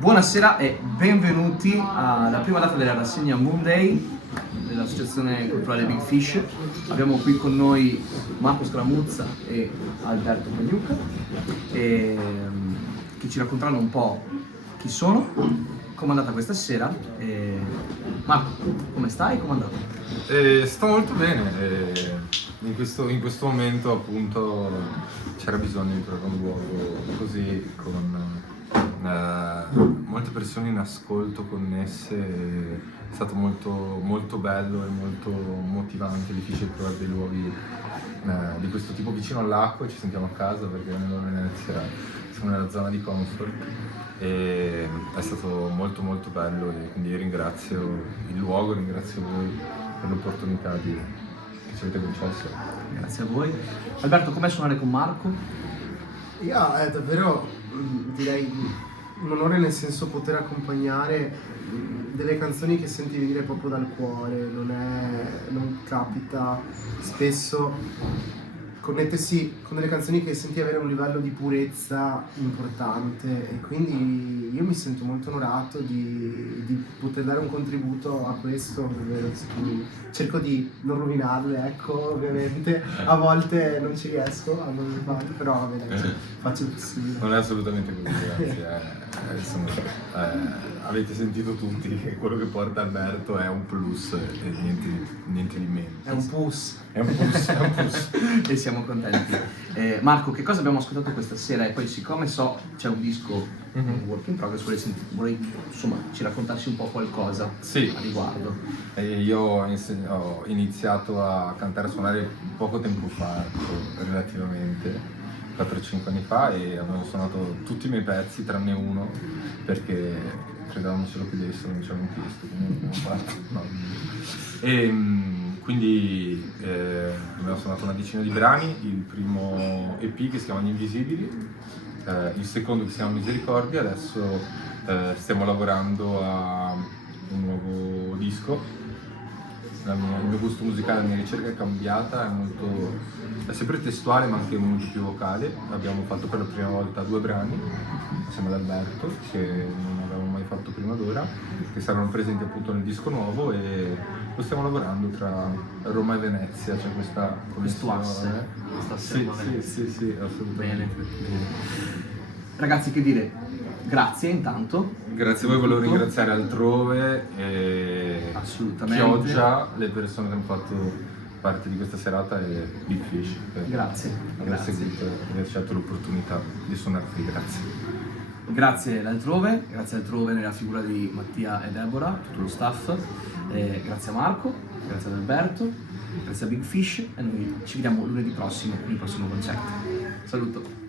Buonasera e benvenuti alla prima data della rassegna Moonday dell'Associazione Culturale Big Fish. Abbiamo qui con noi Marco Scramuzza e Alberto Pagliuca che ci racconteranno un po' chi sono, come è andata questa sera. Marco, come stai? Come è andata? Sto molto bene, in questo momento appunto c'era bisogno di trovare un luogo così con molte persone in ascolto connesse, è stato molto, molto bello e molto motivante, difficile trovare dei luoghi di questo tipo vicino all'acqua. Ci sentiamo a casa perché nella Venezia siamo nella zona di comfort e è stato molto molto bello, e quindi ringrazio il luogo, ringrazio voi per l'opportunità che ci avete concesso. Grazie a voi. Alberto, com'è suonare con Marco? È davvero, direi, un onore, nel senso poter accompagnare delle canzoni che senti venire proprio dal cuore. Non capita spesso connettersi con delle canzoni che senti avere un livello di purezza importante, e quindi io mi sento molto onorato di poter dare un contributo a questo, ovvero cerco di non rovinarle, ecco. Ovviamente a volte non ci riesco a non farlo, però va bene, faccio il possibile. Non è assolutamente così, grazie. Avete sentito tutti che quello che porta Alberto è un plus e niente di meno. È un puss. È un plus. E siamo contenti. Marco, che cosa abbiamo ascoltato questa sera? E poi, siccome so c'è un disco, un work in progress, vorrei insomma ci raccontarsi un po' qualcosa a riguardo. Io ho iniziato a cantare e suonare poco tempo fa, relativamente 4-5 anni fa, e avevo suonato tutti i miei pezzi tranne uno perché credevamo ce lo chiudessero, non ce l'hanno chiesto, quindi abbiamo fatto. No. Quindi abbiamo suonato una decina di brani, il primo EP che si chiama Gli Invisibili, il secondo che si chiama Misericordia. Adesso stiamo lavorando a un nuovo disco. Il mio gusto musicale, la mia ricerca è cambiata, è sempre testuale ma anche molto più vocale. Abbiamo fatto per la prima volta 2 brani insieme ad Alberto, che non avevamo mai fatto prima d'ora, che saranno presenti appunto nel disco nuovo, e lo stiamo lavorando tra Roma e Venezia. C'è questa Quest'asse, sì, assolutamente. Bene. Ragazzi, che dire, grazie intanto. Grazie a voi, volevo ringraziare Altrove e Assolutamente. Chioggia, le persone che hanno fatto parte di questa serata, e Big Fish per Grazie. aver seguito e aver scelto l'opportunità di suonare qui. Grazie Altrove nella figura di Mattia e Deborah, tutto lo staff. Grazie a Marco, grazie ad Alberto, grazie a Big Fish, e noi ci vediamo lunedì prossimo con il prossimo concerto. Saluto.